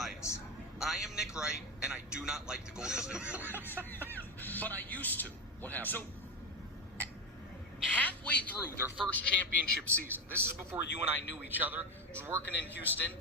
bias. I am Nick Wright, and I do not like the Golden State Warriors. But I used to. What happened? So, halfway through their first championship season, this is before you and I knew each other, I was working in Houston,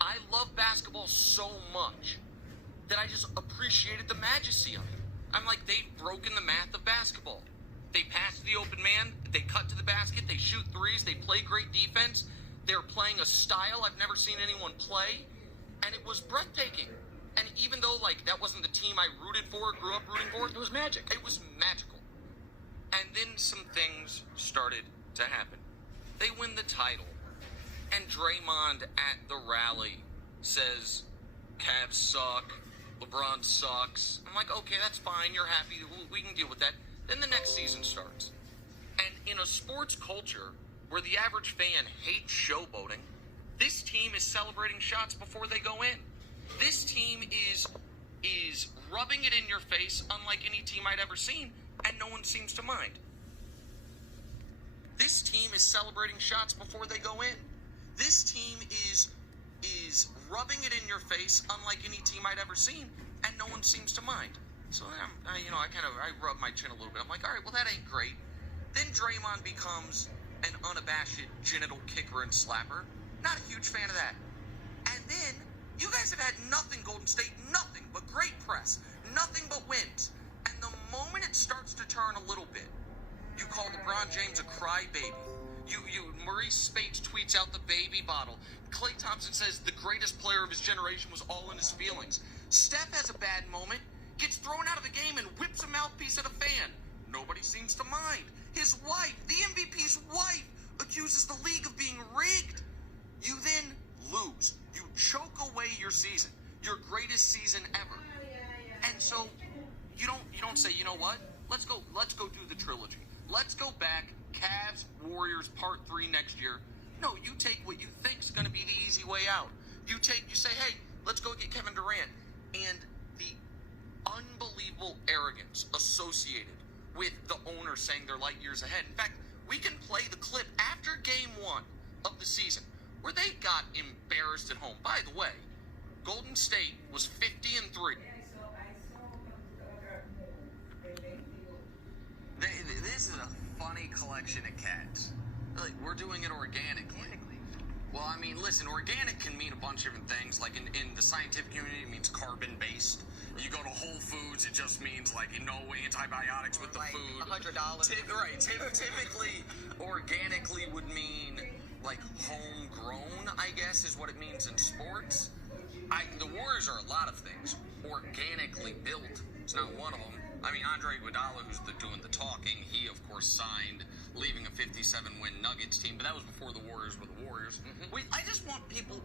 I love basketball so much that I just appreciated the majesty of it. I'm like, they've broken the math of basketball. They pass to the open man, they cut to the basket, they shoot threes, they play great defense. They're playing a style I've never seen anyone play, and it was breathtaking. And even though, like, that wasn't the team I rooted for, grew up rooting for, It was magic. it was magical. And then some things started to happen. They win the title, and Draymond at the rally says, Cavs suck, LeBron sucks. I'm like, okay, that's fine, you're happy, we can deal with that. Then the next season starts. And in a sports culture where the average fan hates showboating, this team is celebrating shots before they go in. This team is rubbing it in your face unlike any team I'd ever seen, and no one seems to mind. This team is celebrating shots before they go in. This team is rubbing it in your face unlike any team I'd ever seen, and no one seems to mind. So I rub my chin a little bit. I'm like, all right, well, that ain't great. Then Draymond becomes an unabashed genital kicker and slapper. Not a huge fan of that. And then you guys have had nothing, Golden State, nothing but great press, nothing but wins. And the moment it starts to turn a little bit, you call LeBron James a crybaby. Maurice Spates tweets out the baby bottle. Klay Thompson says the greatest player of his generation was all in his feelings. Steph has a bad moment, gets thrown out of the game and whips a mouthpiece at a fan. Nobody seems to mind. His wife, the MVP's wife, accuses the league of being rigged. You then lose. You choke away your season, your greatest season ever. And so you don't say, you know what? Let's go do the trilogy. Let's go back, Cavs, Warriors, Part 3 next year. No, you take what you think is going to be the easy way out. You say, hey, let's go get Kevin Durant. And the unbelievable arrogance associated with the owner saying they're light years ahead. In fact, we can play the clip after game 1 of the season where they got embarrassed at home. By the way, Golden State was 50-3. This is a funny collection of cats. Like, we're doing it organically. Well, I mean, listen, organic can mean a bunch of different things. Like, in the scientific community, it means carbon-based. You go to Whole Foods, it just means, like, no antibiotics with the like food. $100. Right. Typically, organically would mean, like, homegrown, I guess, is what it means in sports. The Warriors are a lot of things. Organically built. It's not one of them. I mean, Andre Iguodala, who's doing the talking, he, of course, signed, leaving a 57-win Nuggets team, but that was before the Warriors were the Warriors. Mm-hmm. I just want people...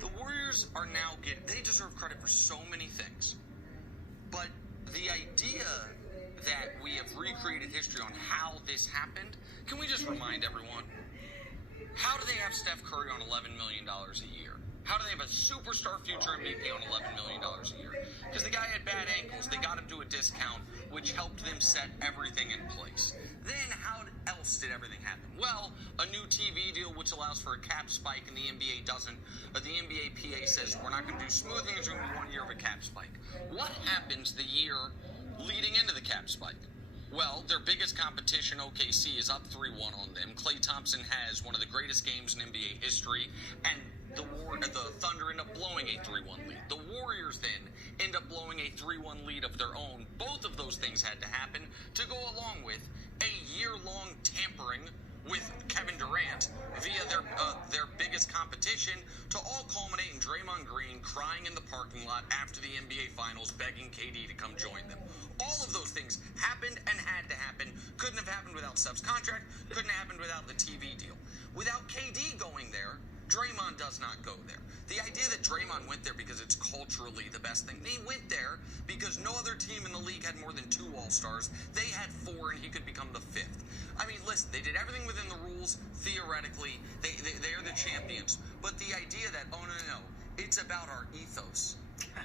The Warriors are now they deserve credit for so many things. But the idea that we have recreated history on how this happened, can we just remind everyone, how do they have Steph Curry on $11 million a year? How do they have a superstar future MVP on $11 million a year? Because the guy had bad ankles. They got him to a discount, which helped them set everything in place. Then how else did everything happen? Well, a new TV deal, which allows for a cap spike, and the NBA doesn't. The NBA PA says we're not going to do smoothing. It's going to be 1 year of a cap spike. What happens the year leading into the cap spike? Well, their biggest competition, OKC, is up 3-1 on them. Klay Thompson has one of the greatest games in NBA history, and the Thunder end up blowing a 3-1 lead. The Warriors then end up blowing a 3-1 lead of their own. Both of those things had to happen to go along with a year-long tampering with Kevin Durant via their biggest competition, to all culminate in Draymond Green crying in the parking lot after the NBA Finals, begging KD to come join them. All of those things happened and had to happen. Couldn't have happened without Steph's contract. Couldn't have happened without the TV deal. Without KD going there, Draymond does not go there. The idea that Draymond went there because it's culturally the best thing. He went there because no other team in the league had more than 2 All-Stars. They had 4, and he could become the 5th. I mean, listen, they did everything within the rules. Theoretically, they are the champions. But the idea that, oh, no, it's about our ethos.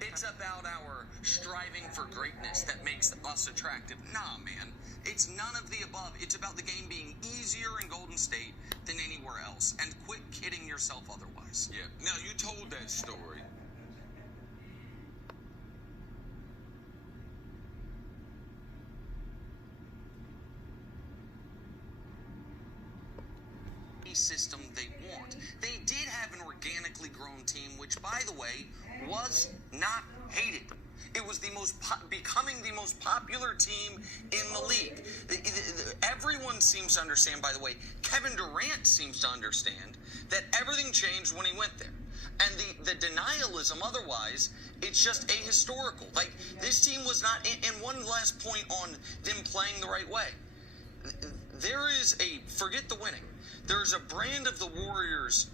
It's about our striving for greatness that makes us attractive. Nah, man. It's none of the above. It's about the game being easier in Golden State than anywhere else. And quit kidding yourself otherwise. Yeah. Now, you told that story system they want. They did have an organically grown team, which, by the way, was not hated. It was becoming the most popular team in the league. Everyone seems to understand, by the way, Kevin Durant seems to understand that everything changed when he went there. And the denialism otherwise, it's just ahistorical. Like, this team was not, and one last point on them playing the right way. There is forget the winning. There's a brand of the Warriors,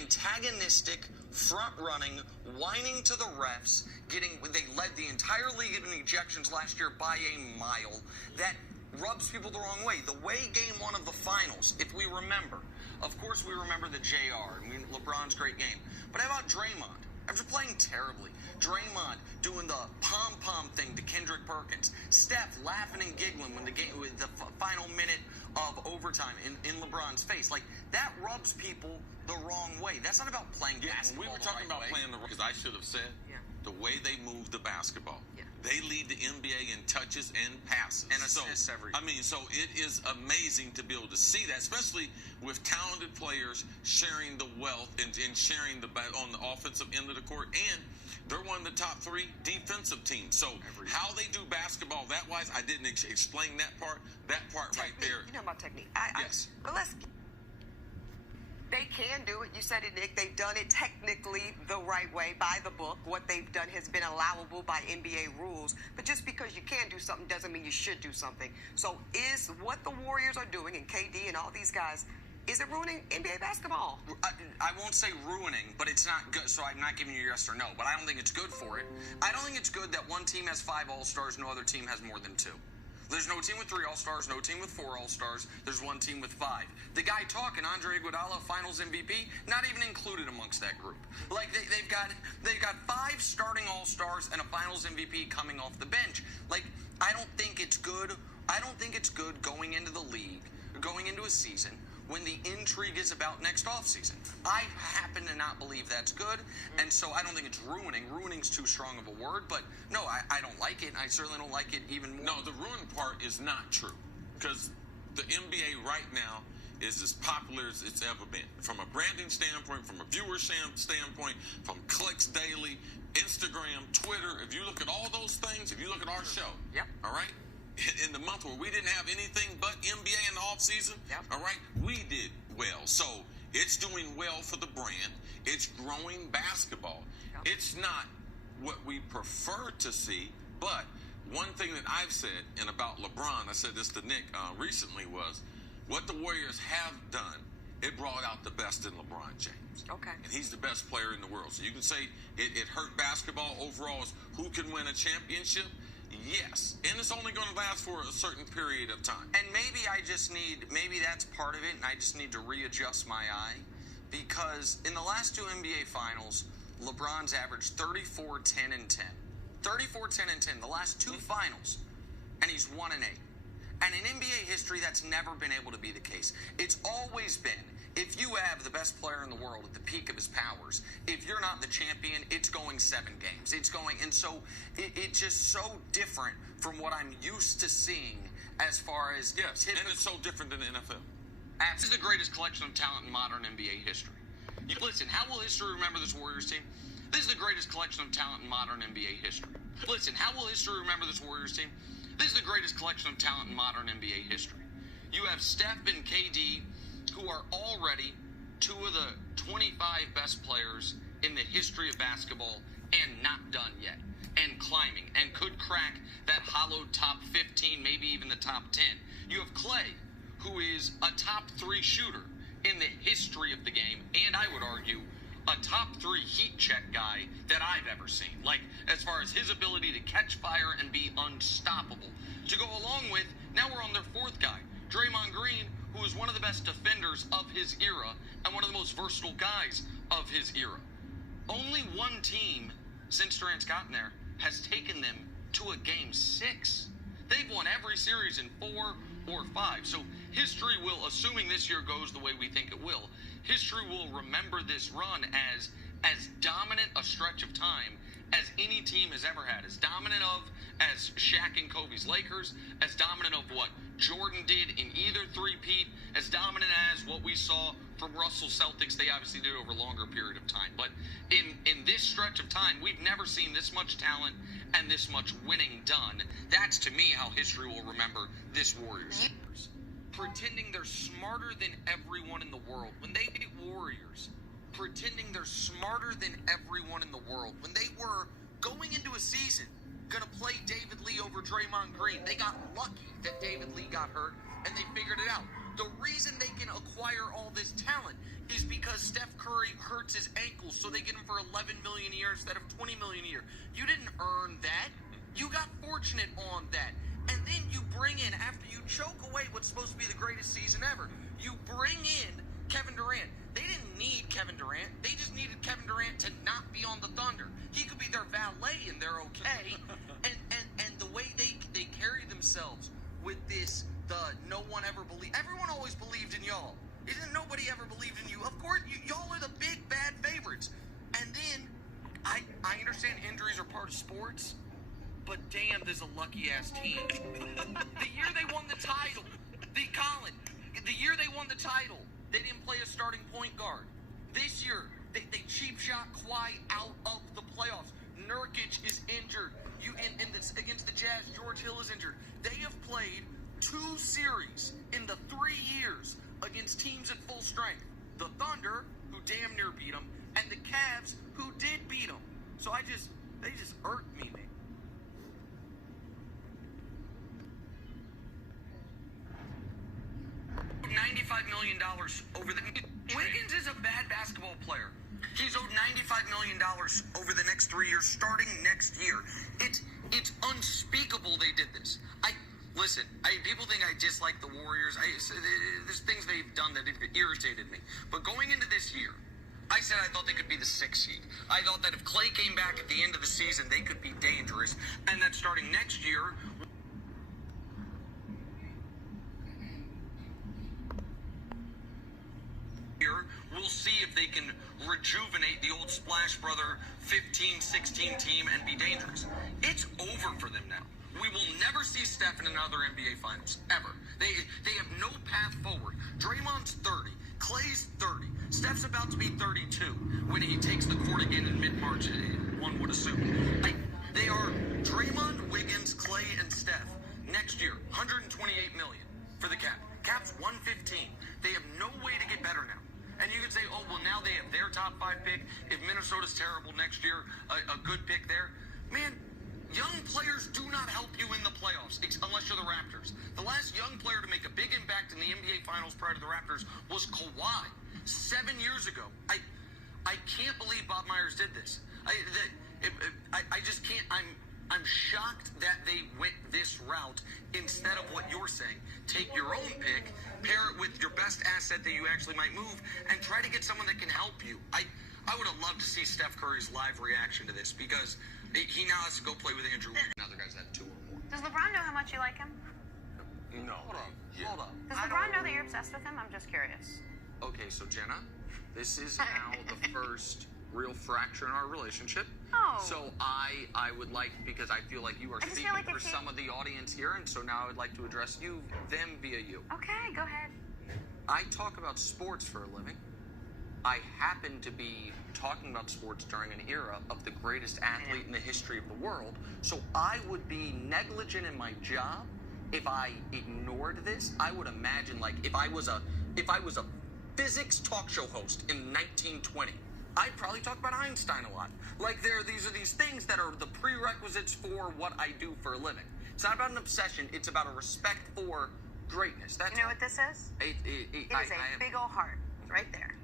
antagonistic, front-running, whining to the refs, they led the entire league in ejections last year by a mile. That rubs people the wrong way. The way game one of the finals, if we remember, of course we remember the JR, LeBron's great game. But how about Draymond? After playing terribly, Draymond doing the pom-pom thing to Kendrick Perkins, Steph laughing and giggling when with the final minute of overtime in LeBron's face. Like, that rubs people the wrong way. That's not about playing basketball. We were talking about playing the right, because I should have said the way they move the basketball. Yeah. They lead the NBA in touches and passes. And assists every year. So it is amazing to be able to see that, especially with talented players sharing the wealth and sharing on the offensive end of the court. And they're one of the top 3 defensive teams. So how they do basketball that wise, I didn't explain that part. That part technique, right there. You know about technique. Yes. But they can do it. You said it, Nick. They've done it technically the right way, by the book. What they've done has been allowable by NBA rules. But just because you can do something doesn't mean you should do something. So is what the Warriors are doing, and KD and all these guys, is it ruining NBA basketball? I won't say ruining, but it's not good. So I'm not giving you yes or no, but I don't think it's good for it. I don't think it's good that one team has 5 All-Stars, no other team has more than 2. There's no team with 3 All-Stars, no team with 4 All-Stars. There's one team with 5. The guy talking, Andre Iguodala, Finals MVP, not even included amongst that group. Like, they've got 5 starting All-Stars and a Finals MVP coming off the bench. Like, I don't think it's good. I don't think it's good going into the league, going into a season, when the intrigue is about next offseason. I happen to not believe that's good, and so I don't think it's ruining. Ruining's too strong of a word, but no, I don't like it, and I certainly don't like it even more. No, the ruining part is not true, because the NBA right now is as popular as it's ever been. From a branding standpoint, from a viewership standpoint, from clicks daily, Instagram, Twitter, if you look at all those things, if you look at our show, all right, in the month where we didn't have anything but NBA in the offseason, all right, we did well. So it's doing well for the brand. It's growing basketball. It's not what we prefer to see, but one thing that I've said, and about LeBron, I said this to Nick recently, was what the Warriors have done, it brought out the best in LeBron James. Okay. And he's the best player in the world. So you can say it hurt basketball overall. Is who can win a championship? Yes, and it's only going to last for a certain period of time. And maybe that's part of it, and I just need to readjust my eye, because in the last 2 NBA Finals, LeBron's averaged 34, 10, and 10. 34, 10, and 10, the last 2 finals, and he's 1 and 8. And in NBA history, that's never been able to be the case. It's always been, if you have the best player in the world at the peak of his powers, if you're not the champion, it's going 7 games. It's going, and so it's just so different from what I'm used to seeing as far as and it's so different than the NFL. This is the greatest collection of talent in modern NBA history. Listen, how will history remember this Warriors team? This is the greatest collection of talent in modern NBA history. Listen, how will history remember this Warriors team? This is the greatest collection of talent in modern NBA history. You have Steph and KD, who are already 2 of the 25 best players in the history of basketball, and not done yet, and climbing, and could crack that hollowed top 15, maybe even the top 10. You have Clay, who is a top 3 shooter in the history of the game, and I would argue a top 3 heat check guy that I've ever seen. Like, as far as his ability to catch fire and be unstoppable. To go along with, now we're on their 4th guy, Draymond Green, who is one of the best defenders of his era and one of the most versatile guys of his era. Only one team, since Durant's gotten there, has taken them to a game 6. They've won every series in 4 or 5. So history will, assuming this year goes the way we think it will, history will remember this run as dominant a stretch of time as any team has ever had, as dominant of as Shaq and Kobe's Lakers, as dominant of what Jordan did in either three-peat, as dominant as what we saw from Russell's Celtics. They obviously did over a longer period of time. But in this stretch of time, we've never seen this much talent and this much winning done. That's, to me, how history will remember this Warriors team. Pretending they're smarter than everyone in the world. When they beat Warriors, pretending they're smarter than everyone in the world. When they were going into a season going to play David Lee over Draymond Green. They got lucky that David Lee got hurt, and they figured it out. The reason they can acquire all this talent is because Steph Curry hurts his ankles, so they get him for $11 million a year instead of $20 million a year. You didn't earn that. You got fortunate on that. And then you bring in, after you choke away what's supposed to be the greatest season ever, you bring in Kevin Durant. They didn't need Kevin Durant. They just needed Kevin Durant to not be on the Thunder. He could be their valet and they're okay. and the way they carry themselves with this, no one ever believed. Everyone always believed in y'all. Isn't nobody ever believed in you? Of course, y'all are the big bad favorites. And then I understand injuries are part of sports, but damn, there's a lucky ass team. The year they won the title, the year they won the title, they didn't play a starting point guard. This year, they cheap shot Kawhi out of the playoffs. Nurkic is injured. Against the Jazz, George Hill is injured. They have played 2 series in the 3 years against teams at full strength. The Thunder, who damn near beat them, and the Cavs, who did beat them. So they just irked me, man. $95 million over the... Wiggins is a bad basketball player. He's owed $95 million over the next 3 years, starting next year. It's unspeakable they did this. Listen, people think I dislike the Warriors. There's things they've done that have irritated me. But going into this year, I said I thought they could be the 6th seed. I thought that if Clay came back at the end of the season, they could be dangerous. And that starting next year... We'll see if they can rejuvenate the old Splash Brother 15-16 team and be dangerous. It's over for them now. We will never see Steph in another NBA Finals, ever. They have no path forward. Draymond's 30. Clay's 30. Steph's about to be 32 when he takes the court again in mid-March, one would assume. They are Draymond, Wiggins, Clay, and Steph. Next year, $128 million for the cap. Cap's $115. They have no way to get better now. And you can say, oh, well, now they have their top 5 pick. If Minnesota's terrible next year, a good pick there. Man, young players do not help you in the playoffs, unless you're the Raptors. The last young player to make a big impact in the NBA Finals prior to the Raptors was Kawhi 7 years ago. I can't believe Bob Myers did this. I just can't. I'm shocked that they went this route instead of what you're saying. Take your own pick, pair it with your best asset that you actually might move, and try to get someone that can help you. I would have loved to see Steph Curry's live reaction to this because he now has to go play with Andrew Wiggins. Other guys have 2 or more. Does LeBron know how much you like him? No. Hold on. Does LeBron know that you're obsessed with him? I'm just curious. Okay, so Jenna, this is now the first real fracture in our relationship. Oh. So I would like, because I feel like you are speaking like for some of the audience here, and so now I would like to address them via you. Okay, go ahead. I talk about sports for a living. I happen to be talking about sports during an era of the greatest athlete in the history of the world, so I would be negligent in my job if I ignored this. I would imagine, like, if I was a physics talk show host in 1920, I'd probably talk about Einstein a lot. Like, these are these things that are the prerequisites for what I do for a living. It's not about an obsession. It's about a respect for greatness. That's you know what this is? It is a big old heart. It's right there.